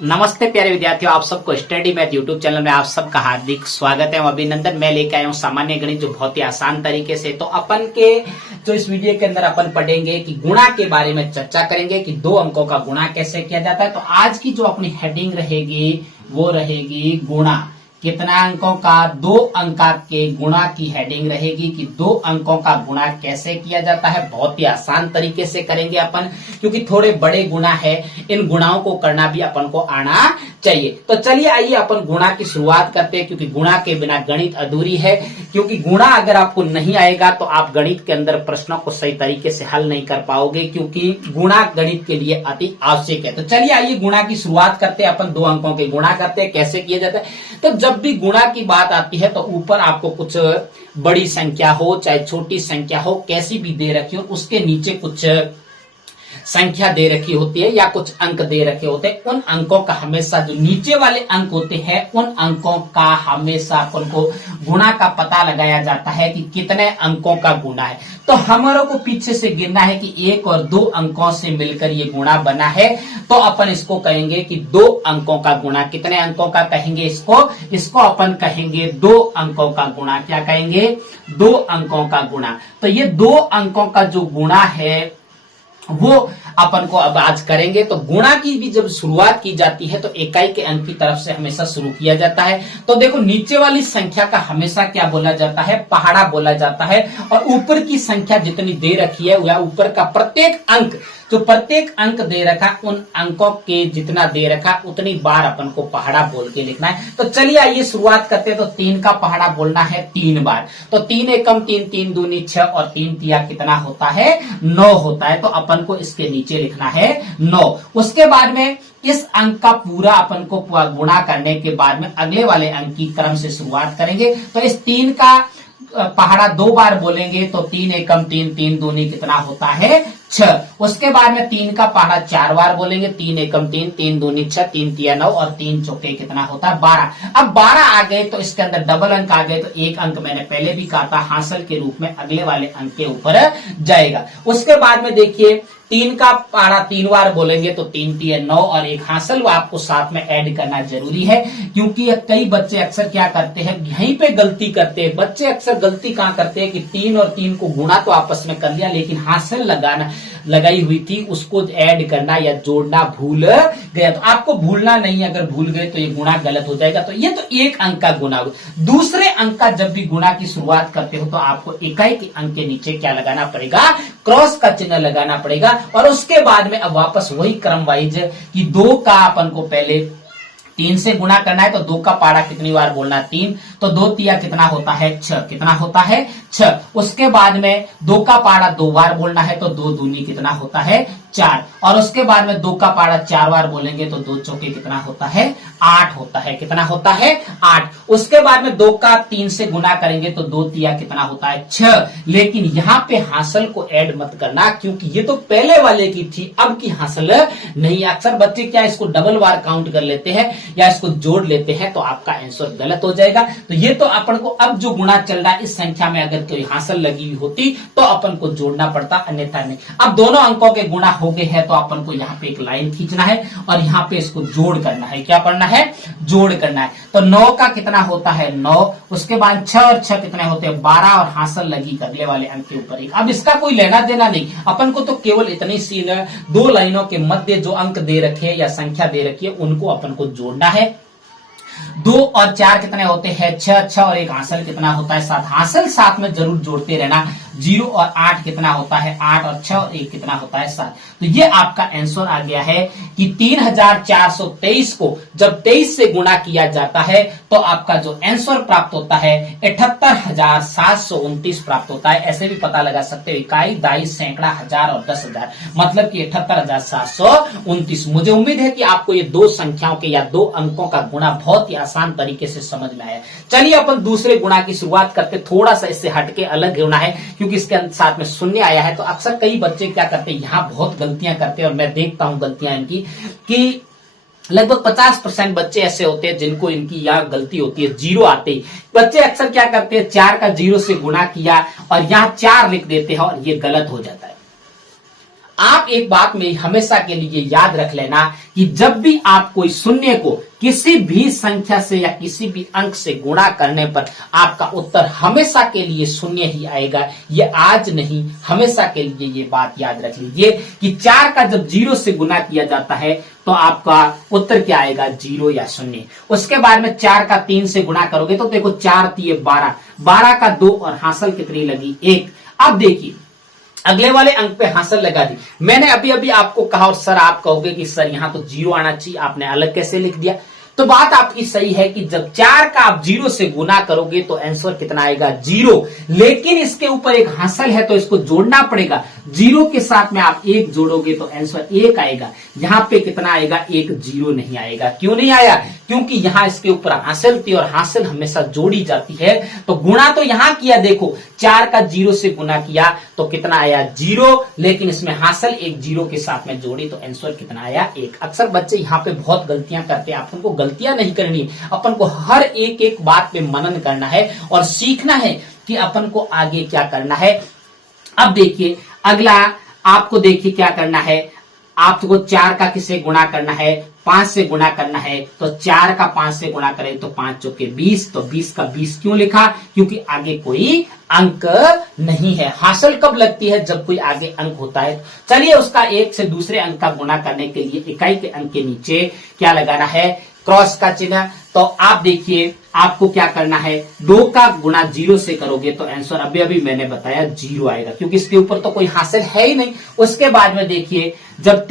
नमस्ते प्यारे विद्यार्थियों, आप सबको स्टडी मैथ यूट्यूब चैनल में आप सबका हार्दिक स्वागत है। अभिनंदन। मैं लेके आया हूँ सामान्य गणित, जो बहुत ही आसान तरीके से। तो अपन के जो इस वीडियो के अंदर अपन पढ़ेंगे कि गुणा के बारे में चर्चा करेंगे कि दो अंकों का गुणा कैसे किया जाता है। तो आज की जो अपनी हेडिंग रहेगी वो रहेगी गुणा। कितना अंकों का? दो अंक के गुणा की हेडिंग रहेगी कि दो अंकों का गुणा कैसे किया जाता है। बहुत ही आसान तरीके से करेंगे अपन, क्योंकि थोड़े बड़े गुणा है, इन गुणाओं को करना भी अपन को आना चाहिए। तो चलिए आइए अपन गुणा की शुरुआत करते हैं, क्योंकि गुणा के बिना गणित अधूरी है। क्योंकि गुणा अगर आपको नहीं आएगा तो आप गणित के अंदर प्रश्नों को सही तरीके से हल नहीं कर पाओगे, क्योंकि गुणा गणित के लिए अति आवश्यक है। तो चलिए आइए गुणा की शुरुआत करते हैं। अपन दो अंकों के गुणा करते हैं, कैसे किया जाता है। तो जब भी गुणा की बात आती है तो ऊपर आपको कुछ बड़ी संख्या हो चाहे छोटी संख्या हो, कैसी भी दे रखी हो, उसके नीचे कुछ संख्या दे रखी होती है या कुछ अंक दे रखे होते हैं। उन अंकों का हमेशा, जो नीचे वाले अंक होते हैं, उन अंकों का हमेशा अपन को गुणा का पता लगाया जाता है कि कितने अंकों का गुणा है। तो हमारे को पीछे से गिनना है कि एक और दो अंकों से मिलकर ये गुणा बना है। तो अपन इसको कहेंगे कि दो अंकों का गुणा। कितने अंकों का कहेंगे इसको अपन कहेंगे दो अंकों का गुणा। क्या कहेंगे? दो अंकों का गुणा। तो ये दो अंकों का जो गुणा है वो अपन को अब आज करेंगे। तो गुणा की भी जब शुरुआत की जाती है तो इकाई के अंक की तरफ से हमेशा शुरू किया जाता है। तो देखो, नीचे वाली संख्या का हमेशा क्या बोला जाता है? पहाड़ा बोला जाता है। और ऊपर की संख्या जितनी दे रखी है या ऊपर का प्रत्येक अंक, जो प्रत्येक अंक दे रखा, उन अंकों के जितना दे रखा उतनी बार अपन को पहाड़ा बोल के लिखना है। तो चलिए आइए शुरुआत करते हैं। तो 3 का पहाड़ा बोलना है 3 बार। तो 3 एकम 3, 3 दूनी 6 और 3 तिया कितना होता है? 9 होता है। तो अपन को इसके नीचे लिखना है 9। उसके बाद में इस अंक का पूरा अपन को गुणा करने के बाद में अगले वाले अंक की क्रम से शुरुआत करेंगे। तो इस 3 का पहाड़ा 2 बार बोलेंगे तो 3 एकम 3, 3 दूनी कितना होता है? 6। उसके बाद में 3 का पहाड़ा 4 बार बोलेंगे। 3 एकम 3, 3 दूनी 6, 3 तिया 9 और 3 चौके कितना होता है? 12। अब 12 आ गए तो इसके अंदर डबल अंक आ गए। तो एक अंक मैंने पहले भी कहा था हासिल के रूप में अगले वाले अंक के ऊपर जाएगा। उसके बाद में देखिए, 3 का पहाड़ा 3 बार बोलेंगे तो 3 तिया 9 और एक हासिल आपको साथ में ऐड करना जरूरी है, क्योंकि कई बच्चे अक्सर क्या करते हैं, यहीं पे गलती करते हैं। बच्चे अक्सर गलती कहां करते हैं कि 3 और 3 को गुणा तो आपस में कर लिया, लेकिन हासिल लगाई हुई थी उसको ऐड करना या जोड़ना भूल गया। तो आपको भूलना नहीं, अगर भूल गए तो ये गुणा गलत हो जाएगा। तो ये तो एक अंक का गुणा हुआ। दूसरे अंक का जब भी गुणा की शुरुआत करते हो तो आपको इकाई के अंक के नीचे क्या लगाना पड़ेगा? क्रॉस का चिन्ह लगाना पड़ेगा। और उसके बाद में अब वापस वही क्रम वाइज कि 2 का अपन को पहले 3 से गुणा करना है। तो 2 का पहाड़ा कितनी बार बोलना? 3। तो 2 तिया कितना होता है? 6। कितना होता है? 6। उसके बाद में 2 का पहाड़ा 2 बार बोलना है। तो 2 दूनी कितना होता है? 4। और उसके बाद में 2 का पहाड़ा 4 बार बोलेंगे तो 2 चौके कितना होता है? 8 होता है। कितना होता है? 8। उसके बाद में 2 का 3 से गुणा करेंगे तो 2 तिया कितना होता है? 6। लेकिन यहाँ पे हासिल को ऐड मत करना, क्योंकि ये तो पहले वाले की थी, अब की हासिल नहीं। अक्सर बच्चे क्या इसको डबल बार काउंट कर लेते हैं या इसको जोड़ लेते हैं, तो आपका आंसर गलत हो जाएगा। तो ये तो अपन को अब जो गुणा चल रहा है, इस संख्या में अगर कोई हासिल लगी हुई होती तो अपन को जोड़ना पड़ता, अन्यथा नहीं। अब दोनों अंकों के गुणा हो गए हैं तो अपन को यहाँ पे एक लाइन खींचना है और यहाँ पे इसको जोड़ करना है। क्या करना है? जोड़ करना है। तो 9 का कितना होता है? 9। उसके बाद 6 और 6 कितने होते हैं? 12 और हासिल लगी करने वाले अंक के ऊपर एक। अब इसका कोई लेना देना नहीं, अपन को तो केवल इतनी सी 2 लाइनों के मध्य जो अंक दे रखे या संख्या दे रखी है उनको अपन को जोड़ना है। 2 और 4 कितने होते हैं? 6। 6 और एक हासिल कितना होता है? 7। हासिल साथ में जरूर जोड़ते रहना। 0 और 8 कितना होता है? 8 और 6 और 1 कितना होता है? 7। तो ये आपका आंसर आ गया है कि 3423 को जब 23 से गुणा किया जाता है तो आपका जो आंसर प्राप्त होता है 78729 प्राप्त होता है। ऐसे भी पता लगा सकते हो, इकाई, दाई, सैकड़ा, हजार और 10,000, मतलब कि 78729। मुझे उम्मीद है कि आपको ये दो संख्याओं के या दो अंकों का गुणा बहुत ही आसान तरीके से समझ में आया। चलिए अपन दूसरे गुणा की शुरुआत करते। थोड़ा सा इससे हटके अलग गुणा है, क्योंकि इसके साथ में शून्य आया है। तो अक्सर कई बच्चे क्या करते हैं, यहाँ बहुत गलतियां करते हैं और मैं देखता हूं गलतियां इनकी, कि लगभग 50% बच्चे ऐसे होते हैं जिनको इनकी यहाँ गलती होती है। 0 आते ही बच्चे अक्सर क्या करते हैं, 4 का 0 से गुणा किया और यहाँ 4 लिख देते हैं और ये गलत हो जाता है। आप एक बात में हमेशा के लिए याद रख लेना कि जब भी आप कोई शून्य को किसी भी संख्या से या किसी भी अंक से गुणा करने पर आपका उत्तर हमेशा के लिए शून्य ही आएगा। ये आज नहीं, हमेशा के लिए ये बात याद रख लीजिए कि 4 का जब 0 से गुना किया जाता है तो आपका उत्तर क्या आएगा, 0 या शून्य। उसके बाद में 4 का 3 से गुणा करोगे तो देखो 4 3 12, 12 का 2 और हासिल कितनी लगी, 1। अब देखिए अगले वाले अंक पे हासिल लगा दी। मैंने अभी अभी आपको कहा और सर आप कहोगे कि सर यहां तो 0 आना चाहिए, आपने अलग कैसे लिख दिया। तो बात आपकी सही है कि जब 4 का आप 0 से गुना करोगे तो आंसर कितना आएगा, 0। लेकिन इसके ऊपर एक हासिल है तो इसको जोड़ना पड़ेगा। 0 के साथ में आप 1 जोड़ोगे तो आंसर 1 आएगा। यहां पे कितना आएगा, 1, 0 नहीं आएगा। क्यों नहीं आया, क्योंकि यहां इसके ऊपर हासिल थी और हासिल हमेशा जोड़ी जाती है। तो गुणा तो यहां किया, देखो 4 का 0 से गुना किया तो कितना आया, 0। लेकिन इसमें हासिल एक 0 के साथ में जोड़ी तो आंसर कितना आया, 1। अक्सर बच्चे यहां पे बहुत गलतियां करते हैं। अपन को गलतियां नहीं करनी, अपन को हर एक एक बात पे मनन करना है और सीखना है कि अपन को आगे क्या करना है। अब देखिए अगला आपको देखिए क्या करना है, आपको 4 का किसे गुणा करना है, 5 से गुणा करना है। तो 4 का 5 से गुणा करें तो 5 चौके 20, तो 20 का 20 क्यों लिखा, क्योंकि आगे कोई अंक नहीं है। हासिल कब लगती है, जब कोई आगे अंक होता है। चलिए उसका एक से दूसरे अंक का गुणा करने के लिए इकाई के अंक के नीचे क्या लगाना है, क्रॉस का चिन्ह। तो आप देखिए आपको क्या करना है, 2 का गुणा 0 से करोगे तो आंसर अभी अभी मैंने बताया 0 आएगा, क्योंकि इसके ऊपर तो कोई हासिल है ही नहीं। उसके बाद में देखिए जब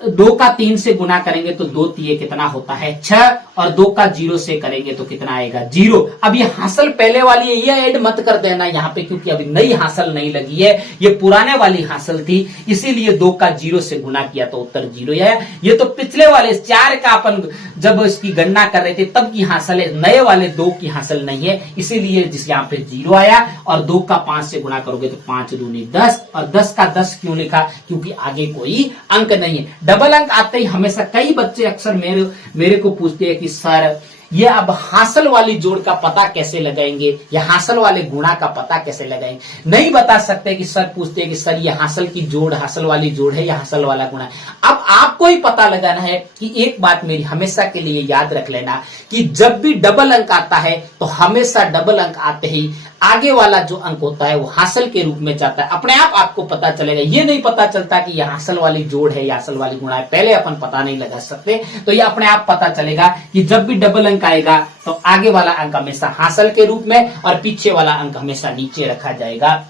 2 का 3 से गुणा करेंगे तो 2 3 कितना होता है, 6। और 2 का 0 से करेंगे तो कितना आएगा, 0। अब ये हासिल पहले वाली है, ये ऐड मत कर देना यहाँ पे, क्योंकि अभी नई हासिल नहीं लगी है, ये पुराने वाली हासिल थी, इसीलिए 2 का 0 से गुणा किया तो उत्तर 0 है। ये तो पिछले वाले 4 का अपन जब इसकी गणना कर रहे थे तब की हासिल है, नए वाले 2 की हासिल नहीं है, इसीलिए जिस यहाँ पे 0 आया। और 2 का 5 से गुणा करोगे तो 5 दूनी 10, और 10 का 10 क्यों लिखा, क्योंकि आगे कोई अंक नहीं है। डबल अंक आते ही हमेशा कई बच्चे अक्सर मेरे को पूछते हैं कि सर ये अब हासिल वाली जोड़ का पता कैसे लगाएंगे, या हासिल वाले गुणा का पता कैसे लगाएंगे। नहीं बता सकते कि सर पूछते हैं कि सर ये हासिल की जोड़, हासिल वाली जोड़ है या हासिल वाला गुणा है। अब आपको ही पता लगाना है कि एक बात मेरी हमेशा के लिए याद रख लेना कि जब भी डबल अंक आता है तो हमेशा डबल अंक आते ही आगे वाला जो अंक होता है वो हासिल के रूप में जाता है। अपने आप आपको पता चलेगा, ये नहीं पता चलता कि ये हासिल वाली जोड़ है या हासिल वाली गुणा है, पहले अपन पता नहीं लगा सकते। तो ये अपने आप पता चलेगा कि जब भी डबल अंक आएगा तो आगे वाला अंक हमेशा हासिल के रूप में और पीछे वाला अंक हमेशा नीचे रखा जाएगा।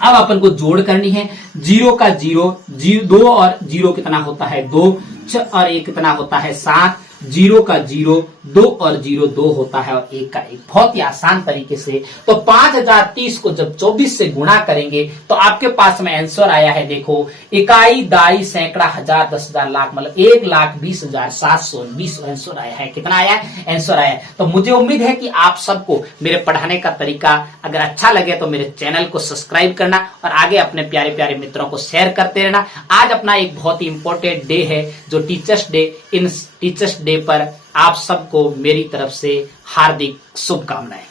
अब अपन को जोड़ करनी है, 0 का 0, 2 और 0 कितना होता है, 2, 6 और 1 कितना होता है, 7। 0 का 0, 2 और 0 2 होता है और 1 का 1। बहुत ही आसान तरीके से। तो 5030 को जब 24 से गुणा करेंगे तो आपके पास में आंसर आया है, देखो इकाई दाई सैकड़ा हजार 10,000 लाख, मतलब 1,20,720 आंसर आया है। कितना आया है, आंसर आया है। तो मुझे उम्मीद है कि आप सबको मेरे पढ़ाने का तरीका अगर अच्छा लगे तो मेरे चैनल को सब्सक्राइब करना और आगे अपने प्यारे प्यारे मित्रों को शेयर करते रहना। आज अपना एक बहुत ही इंपॉर्टेंट डे है जो टीचर्स डे। इन टीचर्स डे पर आप सबको मेरी तरफ से हार्दिक शुभकामनाएं।